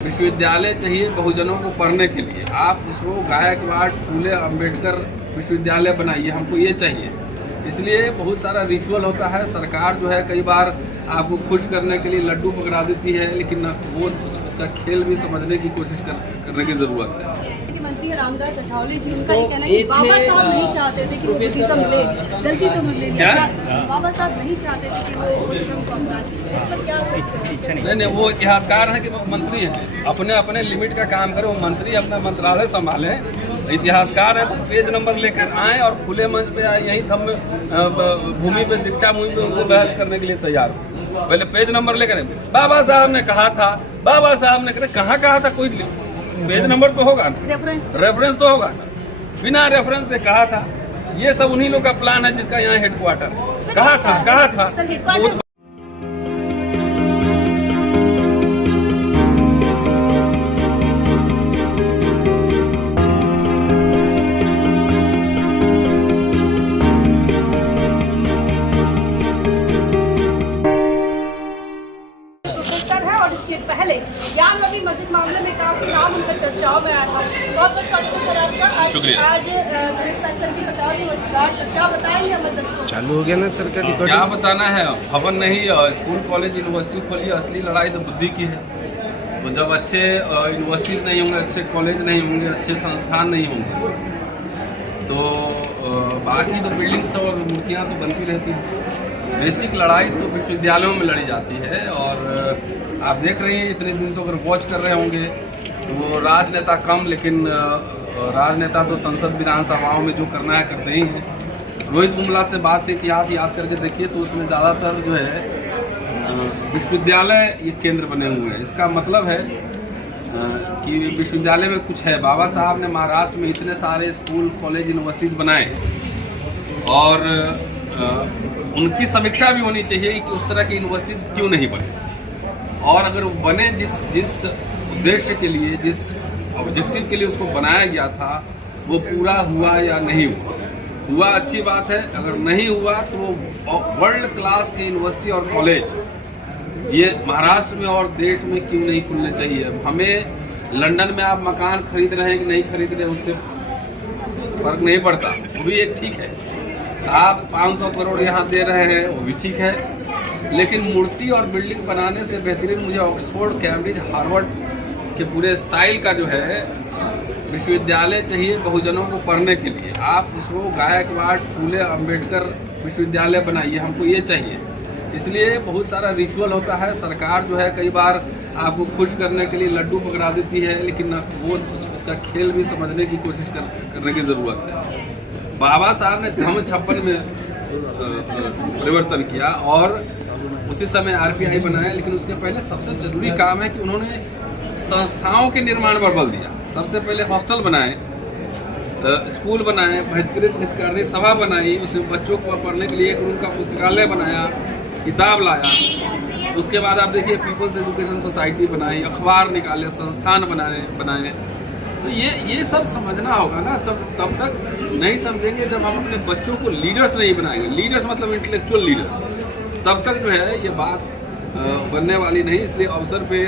विश्वविद्यालय चाहिए बहुजनों को पढ़ने के लिए। आप उसको गायकवाड़ फूले अंबेडकर विश्वविद्यालय बनाइए, हमको ये चाहिए। इसलिए बहुत सारा रिचुअल होता है। सरकार जो है कई बार आपको खुश करने के लिए लड्डू पकड़ा देती है, लेकिन वो उसका खेल भी समझने की कोशिश करने की जरूरत है। मंत्री रामदास अठावले जी, उनका ये कहना है कि बाबा साहब नहीं चाहते थे कि वो विजेता मिले, गलती से मिले। क्या बाबा साहब नहीं चाहते थे कि वो धर्म को अपना, इस पर क्या इच्छा नहीं, वो इतिहासकार है कि वो मंत्री हैं, अपने अपने लिमिट का काम करें। वो मंत्री अपना मंत्रालय संभाले, इतिहासकार है तो पेज नंबर लेकर आए और खुले मंच पे आए, यही धम्म भूमि पे दीक्षा भूमि पे उनसे बहस करने के लिए तैयार हो। पहले पेज नंबर लेकर बाबा साहब ने कहा था, बाबा साहब ने कहाँ कहा था, कोई पेज नंबर तो होगा ना, रेफरेंस तो होगा ना। बिना रेफरेंस से कहा था, ये सब उन्हीं लोग का प्लान है जिसका यहाँ हेडक्वार्टर। कहा था पहले ज्ञान नबी मस्जिद मामले में काफी नाम उनका चर्चाओं में आया था। बहुत बहुत स्वागत है आपका। शुक्रिया। आज की 50वीं वर्षगांठ, क्या बताएंगे मतलब? चालू हो गया ना सर का रिकॉर्डिंग? क्या बताना है, भवन नहीं स्कूल कॉलेज यूनिवर्सिटी खोली। असली लड़ाई तो बुद्धि की है। तो जब अच्छे यूनिवर्सिटीज नहीं होंगे, अच्छे कॉलेज नहीं होंगे, अच्छे संस्थान नहीं होंगे, तो बाकी तो बिल्डिंग्स और मूर्तियाँ तो बनती रहती हैं। बेसिक लड़ाई तो विश्वविद्यालयों में लड़ी जाती है। और आप देख रहे हैं, इतने दिन से अगर वॉच कर रहे होंगे तो वो राजनेता कम, लेकिन राजनेता तो संसद विधानसभाओं में जो करना है करते ही हैं। रोहित बुमला से बात से इतिहास याद करके देखिए तो उसमें ज़्यादातर जो है विश्वविद्यालय ये केंद्र बने हुए हैं। इसका मतलब है कि विश्वविद्यालय में कुछ है। बाबा साहब ने महाराष्ट्र में इतने सारे स्कूल कॉलेज यूनिवर्सिटीज़ बनाए और उनकी समीक्षा भी होनी चाहिए कि उस तरह की यूनिवर्सिटीज़ क्यों नहीं बने, और अगर वो बने जिस उद्देश्य के लिए, जिस ऑब्जेक्टिव के लिए उसको बनाया गया था, वो पूरा हुआ या नहीं हुआ अच्छी बात है। अगर नहीं हुआ तो वर्ल्ड क्लास के यूनिवर्सिटी और कॉलेज ये महाराष्ट्र में और देश में क्यों नहीं खुलने चाहिए। हमें लंदन में आप मकान खरीद रहे हैं कि नहीं खरीद रहे, उससे फर्क नहीं पड़ता, वो भी एक ठीक है। आप 500 करोड़ यहाँ दे रहे हैं, वो भी ठीक है। लेकिन मूर्ति और बिल्डिंग बनाने से बेहतरीन मुझे ऑक्सफोर्ड, कैम्ब्रिज, हार्वर्ड के पूरे स्टाइल का जो है विश्वविद्यालय चाहिए बहुजनों को पढ़ने के लिए। आप उसको गायकवाड़ फूले अंबेडकर विश्वविद्यालय बनाइए, हमको ये चाहिए। इसलिए बहुत सारा रिचुअल होता है। सरकार जो है कई बार आपको खुश करने के लिए लड्डू पकड़ा देती है, लेकिन वो उसका खेल भी समझने की कोशिश करने की ज़रूरत है। बाबा साहब ने धम्म 56 में परिवर्तन किया और उसी समय आरपीआई बनाया, लेकिन उसके पहले सबसे जरूरी काम है कि उन्होंने संस्थाओं के निर्माण पर बल दिया। सबसे पहले हॉस्टल बनाए, स्कूल बनाए, बहिष्कृत हितकारी सभा बनाई, उसमें बच्चों को पढ़ने के लिए एक उनका पुस्तकालय बनाया, किताब लाया। उसके बाद आप देखिए पीपल्स एजुकेशन सोसाइटी बनाई, अखबार निकाले, संस्थान बनाए। तो ये सब समझना होगा ना। तब तक नहीं समझेंगे जब हम अपने बच्चों को लीडर्स नहीं बनाएंगे। लीडर्स मतलब इंटेलेक्चुअल लीडर्स, तब तक जो है ये बात बनने वाली नहीं। इसलिए अवसर पे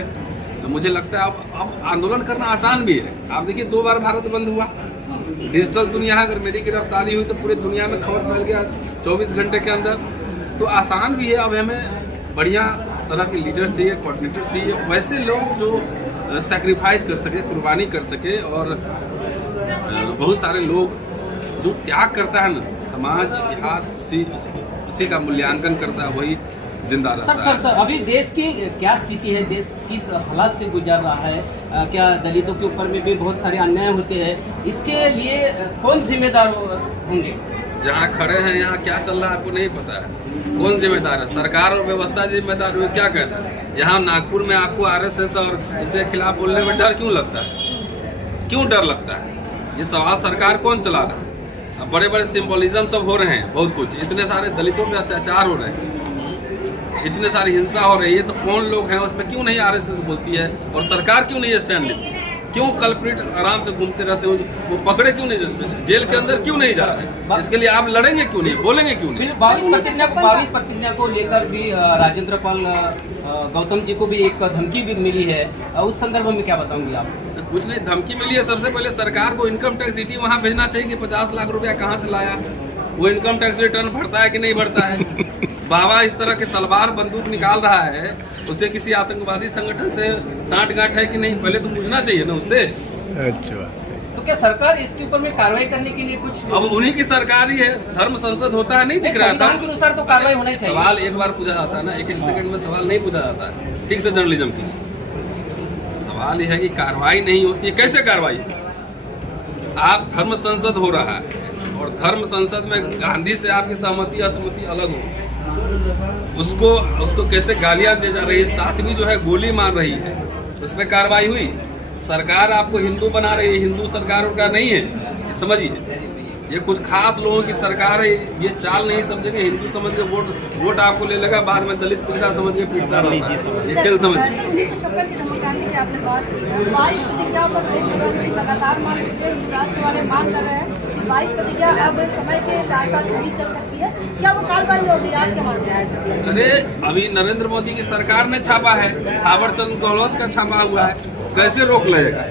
मुझे लगता है अब आंदोलन करना आसान भी है। आप देखिए 2 बार भारत बंद हुआ। डिजिटल दुनिया, अगर मेरी गिरफ्तारी हुई तो पूरे दुनिया में खबर फैल गया 24 घंटे के अंदर। तो आसान भी है। अब हमें बढ़िया तरह के लीडर्स चाहिए, कोऑर्डिनेटर चाहिए, वैसे लोग जो सैक्रिफाइस कर सके, कुर्बानी कर सके। और बहुत सारे लोग जो त्याग करता है ना, समाज इतिहास उसी का मूल्यांकन करता है, वही जिंदा रहता है। सर अभी देश की क्या स्थिति है, देश किस हालात से गुजर रहा है? क्या दलितों के ऊपर में भी बहुत सारे अन्याय होते हैं? इसके लिए कौन जिम्मेदार होंगे? जहाँ खड़े हैं यहाँ क्या चल रहा है आपको नहीं पता है। कौन जिम्मेदार है? सरकार और व्यवस्था जिम्मेदार हुई। क्या कहना है? यहाँ नागपुर में आपको आरएसएस और इसके खिलाफ बोलने में डर क्यों लगता है? क्यों डर लगता है? ये सवाल सरकार कौन चला रहा है? अब बड़े बड़े सिंबोलिज्म सब हो रहे हैं, बहुत कुछ। इतने सारे दलितों पे अत्याचार हो रहे हैं, इतने सारी हिंसा हो रही है, तो कौन लोग हैं उसमें क्यों नहीं आरएसएस बोलती है? और सरकार क्यों नहीं स्टैंड लेती? क्यों कल्प्रिट आराम से घूमते रहते हो, वो पकड़े क्यों नहीं जाते, जेल के अंदर क्यों नहीं जा रहे? इसके लिए आप लड़ेंगे क्यों नहीं, बोलेंगे क्यों नहीं? 22 प्रतिज्ञा को लेकर भी राजेंद्र पाल गौतम जी को भी एक धमकी भी मिली है, उस संदर्भ में क्या बताऊंगी आप? कुछ नहीं, धमकी मिली है। सबसे पहले सरकार को इनकम टैक्स सिटी वहाँ भेजना चाहिए कि 50 लाख रुपया कहाँ से लाया, वो इनकम टैक्स रिटर्न भरता है कि नहीं भरता है। बाबा इस तरह के तलवार बंदूक निकाल रहा है, उसे किसी आतंकवादी संगठन से साठगांठ है कि नहीं, पहले तो पूछना चाहिए ना उससे। अच्छा, तो क्या सरकार इसके ऊपर में कार्रवाई करने के लिए कुछ? अब उन्हीं की सरकार ही है, धर्म संसद होता है, नहीं दिख रहा था। के अनुसार तो कार्रवाई होना चाहिए। सवाल एक बार पूछा जाता है ना, एक सेकंड में सवाल नहीं पूछा जाता है। ठीक से जर्नलिज्म की सवाल यह है कि कार्रवाई नहीं होती है। कैसे कार्रवाई? आप धर्म संसद हो रहा है और धर्म संसद में गांधी से आपकी सहमति असहमति अलग हो, उसको कैसे गालियां दी जा रही है, साथ भी जो है गोली मार रही है, उस पर कार्रवाई हुई। सरकार आपको हिंदू बना रही है, हिंदू सरकार उनका नहीं है, समझिए। ये कुछ खास लोगों की सरकार है, ये चाल नहीं समझेंगे, हिंदू समझ के वोट आपको ले लेगा, बाद में दलित पिछड़ा समझ के पीटता रहता है। ये खेल समझ। 1956 की धर्म क्रांति की आपने बात की, 22 प्रतिज्ञा पर लगातार मांग राष्ट्र वाले मांग कर रहे हैं, 22 प्रतिज्ञा अब समय के साथ साथ नहीं चल सकती है, क्या वो कालबाही होगी आज के माध्यम? अरे अभी नरेंद्र मोदी की सरकार ने छापा है, थावरचंद गहलोत का छापा हुआ है, कैसे रोक लगेगा?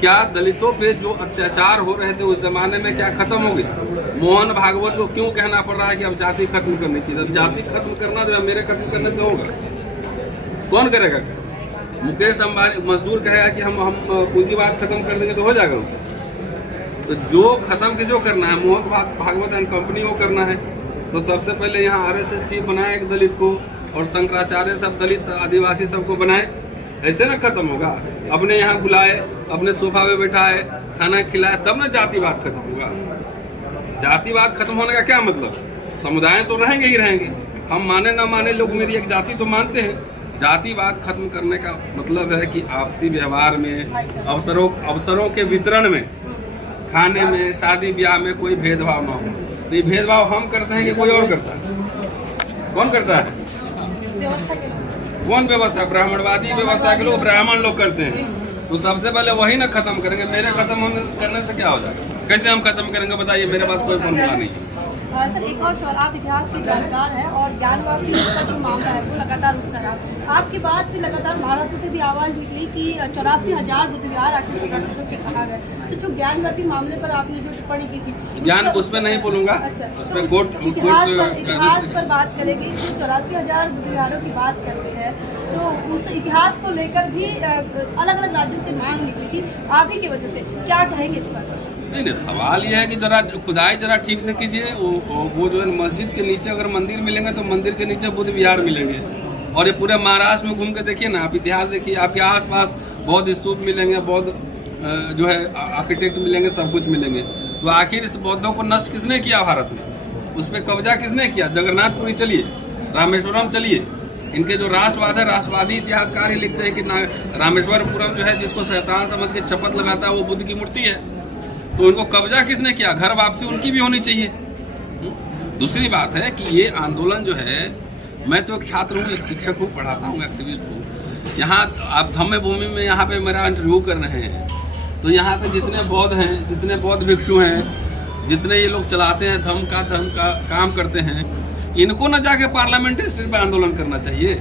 क्या दलितों पे जो अत्याचार हो रहे थे उस जमाने में क्या खत्म हो गए? मोहन भागवत को क्यों कहना पड़ रहा है कि अब जाति खत्म करनी चाहिए? जाति खत्म करना जो है मेरे खत्म करने से होगा, कौन करेगा? मुकेश अंबानी मजदूर कहेगा कि हम पूंजीवाद खत्म कर देंगे तो हो जाएगा उससे? तो जो खत्म किसी को करना है, मोहन भागवत एंड कंपनी को करना है, तो सबसे पहले यहाँ RSS चीफ बनाए एक दलित को, और शंकराचार्य सब दलित आदिवासी सबको बनाए, ऐसे ना खत्म होगा। अपने यहाँ बुलाए, अपने सोफा पे बैठाए, खाना खिलाए, तब ना जातिवाद खत्म होगा। जातिवाद खत्म होने का क्या मतलब? समुदाय तो रहेंगे ही रहेंगे, हम माने ना माने, लोग मेरी एक जाति तो मानते हैं। जातिवाद खत्म करने का मतलब है कि आपसी व्यवहार में, अवसरों के वितरण में, खाने में, शादी ब्याह में कोई भेदभाव ना हो। तो ये भेदभाव हम करते हैं कि कोई और करता है? कौन करता है? कौन व्यवस्था? ब्राह्मणवादी व्यवस्था के लोग, ब्राह्मण लोग करते हैं। तो सबसे पहले वही ना खत्म करेंगे। मेरे खत्म करने से क्या हो जाएगा? कैसे हम खत्म करेंगे बताइए? मेरे पास कोई फॉर्मूला नहीं है। सर एक और सवाल, आप इतिहास के जानकार हैं और ज्ञानवापी का जो मामला है वो लगातार उठता रहा। आपके बाद फिर लगातार महाराष्ट्र से भी आवाज़ निकली कि 84,000 बुद्ध विहार आखिर से के कहा गया। तो जो ज्ञानवापी मामले पर आपने जो टिप्पणी की थी, ज्ञान उस पर नहीं बोलूंगा। अच्छा, उस तो पर इतिहास पर बात करेंगे। 84,000 बुद्ध विहारों की बात करते हैं, तो उस इतिहास को लेकर भी अलग अलग राज्यों से मांग निकली थी, आप ही की वजह से, क्या कहेंगे इस पर? नहीं, सवाल यह है कि जरा खुदाई जरा ठीक से कीजिए। वो जो है मस्जिद के नीचे अगर मंदिर मिलेंगे तो मंदिर के नीचे बुद्ध विहार मिलेंगे। और ये पूरे महाराष्ट्र में घूम के देखिए ना, आप इतिहास देखिए, आपके आसपास बौद्ध स्तूप मिलेंगे, बौद्ध जो है आर्किटेक्ट मिलेंगे, सब कुछ मिलेंगे। तो आखिर इस बौद्धों को नष्ट किसने किया भारत में? उस पर कब्जा किसने किया? जगन्नाथपुरी चलिए, रामेश्वरम चलिए। इनके जो राष्ट्रवाद है, राष्ट्रवादी इतिहासकार ही लिखते हैं कि रामेश्वरपुरम जो है, जिसको शैतान समझ के चपत लगाता है, वो बुद्ध की मूर्ति है। तो उनको कब्जा किसने किया? घर वापसी उनकी भी होनी चाहिए। दूसरी बात है कि ये आंदोलन जो है, मैं तो एक छात्र हूँ, एक शिक्षक हूँ, पढ़ाता हूँ, एक्टिविस्ट हूँ। यहाँ आप धम्म भूमि में यहाँ पे मेरा इंटरव्यू कर रहे हैं, तो यहाँ पे जितने बौद्ध हैं, जितने बौद्ध भिक्षु हैं, जितने ये लोग चलाते हैं धर्म का काम करते हैं, इनको न जाके पार्लियामेंट्री स्ट्रीट पे आंदोलन करना चाहिए।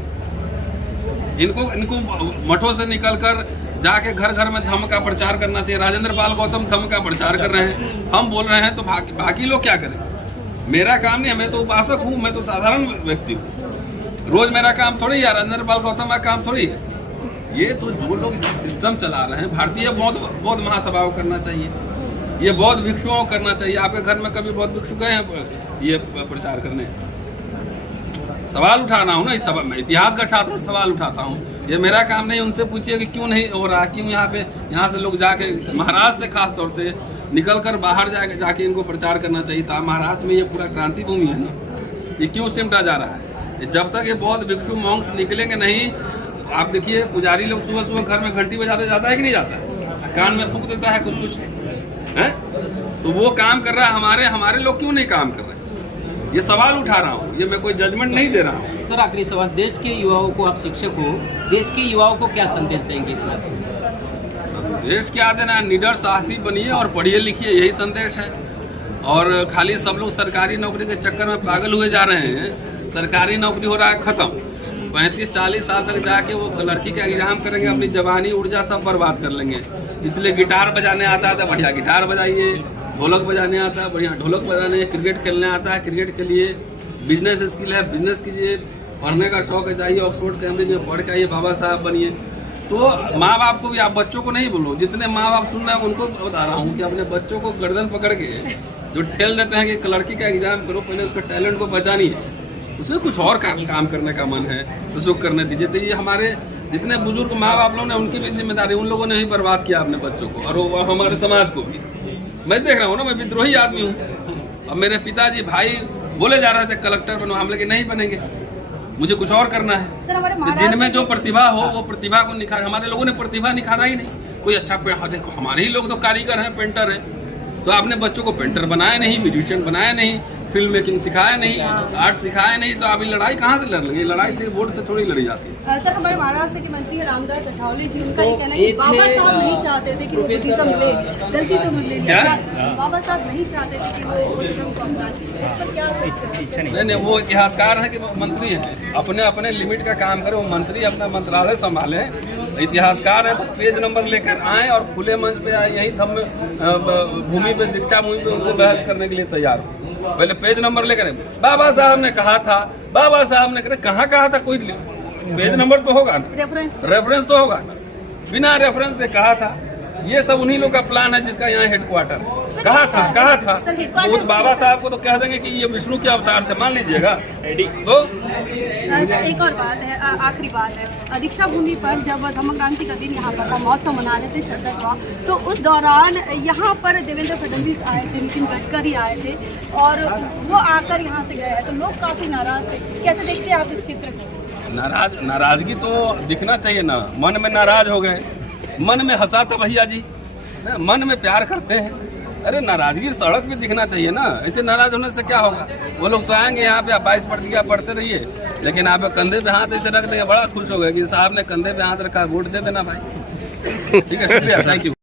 इनको मठों से निकल कर जाके घर घर में धम्म का प्रचार करना चाहिए। राजेंद्र पाल गौतम धम्म का प्रचार कर रहे हैं, हम बोल रहे हैं, तो बाकी लोग क्या करें? मेरा काम नहीं है, मैं तो उपासक हूँ, मैं तो साधारण व्यक्ति हूँ। रोज मेरा काम थोड़ी है, राजेंद्र पाल गौतम का काम थोड़ी है। ये तो जो लोग सिस्टम चला रहे हैं, भारतीय बौद्ध महासभा को करना चाहिए, ये बौद्ध भिक्षुओं को करना चाहिए। आपके घर में कभी बौद्ध भिक्षु गए हैं ये प्रचार करने? सवाल उठाना हूँ ना, इस सवाल में इतिहास का छात्र सवाल उठाता हूँ, ये मेरा काम नहीं। उनसे पूछिए कि क्यों नहीं हो रहा, क्यों यहाँ से लोग जाके महाराष्ट्र से खास तौर से निकल कर बाहर जाके इनको प्रचार करना चाहिए था। महाराष्ट्र में ये पूरा क्रांति भूमि है ना, ये क्यों सिमटा जा रहा है? जब तक ये बौद्ध भिक्षु मॉन्क्स निकलेंगे नहीं, आप देखिए पुजारी लोग सुबह सुबह घर में घंटी बजाते जाता है कि नहीं जाता? कान में फूंक देता है कुछ है, तो वो काम कर रहा है। हमारे लोग क्यों नहीं काम कर रहे? ये सवाल उठा रहा हूँ, ये मैं कोई जजमेंट नहीं दे रहा हूँ। सर आखिरी सवाल, देश के युवाओं को, आप शिक्षक हो, देश के युवाओं को क्या संदेश देंगे इस माध्यम से? संदेश क्या देना है? निडर साहसी बनिए और पढ़िए लिखिए, यही संदेश है। और खाली सब लोग सरकारी नौकरी के चक्कर में पागल हुए जा रहे हैं। सरकारी नौकरी हो रहा है खत्म, 35-40 साल तक जाके वो लड़की का एग्जाम करेंगे, अपनी जवानी ऊर्जा सब बर्बाद कर लेंगे। इसलिए गिटार बजाने आता था, बढ़िया गिटार बजाइए, ढोलक बजाने आता है, बढ़िया ढोलक बजाने, क्रिकेट खेलने आता है, क्रिकेट खेलिए, बिजनेस स्किल है, बिजनेस कीजिए, पढ़ने का शौक है, जाइए ऑक्सफोर्ड कैम्ब्रिज में पढ़ के आइए, बाबा साहब बनिए। तो माँ बाप को भी, आप बच्चों को नहीं बोलो, जितने माँ बाप सुन रहे हैं उनको बता रहा हूँ कि अपने बच्चों को गर्दन पकड़ के जो ठेल देते हैं कि लड़की का एग्जाम करो, पहले उसके टैलेंट को बचानी है, उसमें कुछ और काम करने का मन है तो उसको करने दीजिए। तो ये हमारे जितने बुजुर्ग माँ बाप लोग ने, उनकी भी जिम्मेदारी, उन लोगों ने ही बर्बाद किया अपने बच्चों को, और वो हमारे समाज को भी। मैं देख रहा हूँ ना, मैं विद्रोही आदमी हूँ। अब मेरे पिताजी भाई बोले जा रहे थे कलेक्टर बनो, हम लेकिन नहीं बनेंगे, मुझे कुछ और करना है। तो जिनमें जो प्रतिभा हो वो प्रतिभा को निखार, हमारे लोगों ने प्रतिभा निखारा ही नहीं। कोई अच्छा देखो, हमारे ही लोग तो कारीगर हैं, पेंटर हैं, तो आपने बच्चों को पेंटर बनाया नहीं, म्यूजिशियन बनाया नहीं, फिल्म मेकिंग सिखाया नहीं, आर्ट सिखाया नहीं, तो अभी लड़ाई कहाँ से लड़ लेंगे? लड़ाई सिर्फ वोट से थोड़ी लड़ी जाती है। सर, हमारे महाराष्ट्र के मंत्री रामदास अठावले जी, उनका ये कहना है कि बाबा साहब नहीं चाहते थे कि वो बुद्धिज्म मिले, गलती से मिले। बाबा साहब नहीं चाहते थे कि वो बुद्धिज्म को अपनाएं, इस पर क्या इच्छा नहीं, वो इतिहासकार है कि वो मंत्री है, अपने अपने लिमिट का काम करे, वो मंत्री अपना मंत्रालय संभाले। इतिहासकार है तो पेज नंबर लेकर आए और खुले मंच पे आए, यही धम्म भूमि पे, दीक्षा भूमि पे उनसे बहस करने के लिए तैयार हो। पहले पेज नंबर लेकर, बाबा साहब ने कहा था, बाबा साहब ने कहाँ कहा था, कोई पेज नंबर तो होगा, रेफरेंस तो होगा, बिना रेफरेंस से कहा था। ये सब उन्हीं लोग का प्लान है जिसका यहाँ हेडक्वार्टर कहा था। वो बाबा साहब को तो कह देंगे कि ये विष्णु के अवतार थे, मान लीजिएगा। तो एक और बात है, आखिरी बात है, दीक्षा भूमि पर जब धम्म क्रांति का दिन यहाँ पर महोत्सव मना रहे थे 66वां, तो उस दौरान यहाँ पर देवेंद्र फडणवीस आए थे, नितिन गडकरी आए थे, और वो आकर यहाँ से गए हैं, तो लोग काफी नाराज थे। कैसे देखते हैं आप इस चित्र को? नाराजगी तो दिखना चाहिए ना, मन में नाराज हो गए, मन में हंसा था भैया जी, मन में प्यार करते हैं। अरे नाराजगी सड़क पे दिखना चाहिए ना, ऐसे नाराज होने से क्या होगा? वो लोग तो आएंगे यहाँ पे, 22 प्रतिज्ञा पढ़ते रहिए, लेकिन आप कंधे पे हाथ ऐसे रख देंगे, बड़ा खुश हो गए कि साहब ने कंधे पे हाथ रखा, वोट दे देना भाई। ठीक है, शुक्रिया, थैंक यू।